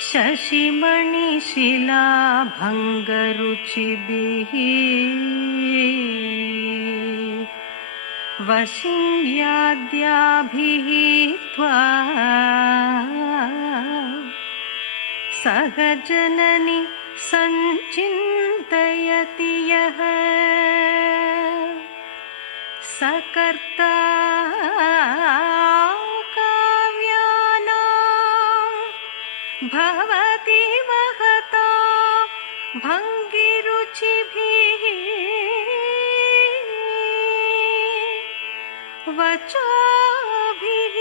शशिमणिशिलाभङ्गरुचिभिः वशिन्याद्याभिः त्वा सहजननि सञ्चिन्तयति यः सकर्ता काव्यानां भवति महता भङ्गिरुचिभिः वचोभिः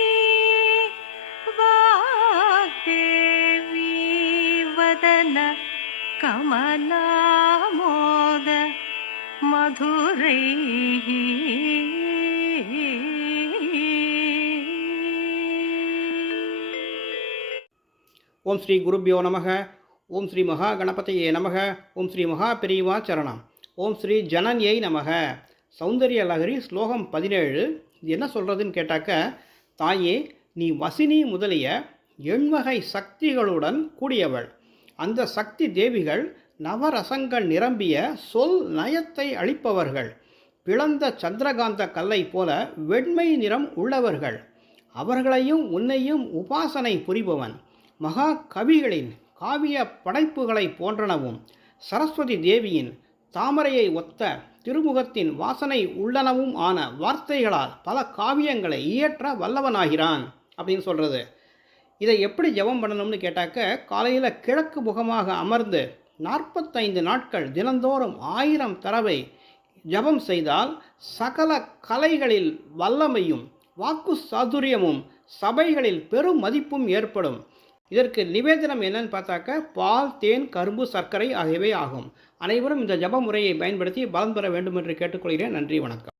वाग्देवी वदन कमलामोद मधुरैः। ஓம் ஸ்ரீ குருபியோ நமக. ஓம் ஸ்ரீ மகா கணபதியே நமக. ஓம் ஸ்ரீ மகா பெரியவா சரணம். ஓம் ஸ்ரீ ஜனன்யை நமக. சௌந்தரிய லகரி ஸ்லோகம் 17. இது என்ன சொல்கிறதுன்னு கேட்டாக்க, தாயே நீ வசினி முதலிய எண்வகை சக்திகளுடன் கூடியவள். அந்த சக்தி தேவிகள் நவரசங்கள் நிரம்பிய சொல் நயத்தை அளிப்பவர்கள். பிளந்த சந்திரகாந்த கல்லை போல வெண்மை நிறம் உள்ளவர்கள். அவர்களையும் உன்னையும் உபாசனை புரிபவன். மகா கவிகளின் காவிய படைப்புகளை போன்றனவும் சரஸ்வதி தேவியின் தாமரையை ஒத்த திருமுகத்தின் வாசனை உள்ளனவும் ஆன வார்த்தைகளால் பல காவியங்களை இயற்ற வல்லவனாகிறான் அப்படின்னு சொல்கிறது. இதை எப்படி ஜெபம் பண்ணணும்னு கேட்டாக்க, காலையில் கிழக்கு முகமாக அமர்ந்து 45 நாட்கள் தினந்தோறும் 1000 தடவை ஜபம் செய்தால் சகல கலைகளில் வல்லமையும் வாக்கு சாதுரியமும் சபைகளில் பெரும் மதிப்பும் ஏற்படும். இதற்கு நிவேதனம் என்னன்னு பார்த்தாக்க, பால், தேன், கரும்பு, சர்க்கரை ஆகியவை ஆகும். அனைவரும் இந்த ஜப முறையை பயன்படுத்தி பலன் பெற வேண்டும் என்று கேட்டுக்கொள்கிறேன். நன்றி, வணக்கம்.